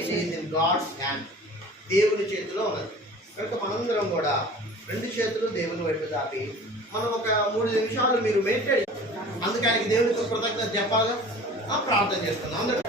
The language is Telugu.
It is in God's hand. దేవుని చేతిలో ఉన్నది. కనుక మనందరం కూడా 2 చేతులు దేవుని వైపు దాపి మనం ఒక 3 నిమిషాలు మీరు మెయింటైన్, అందుకే ఆయనకి దేవునికి కృతజ్ఞత చెప్పాలిగా. ప్రార్థన చేస్తున్నాం అందరూ.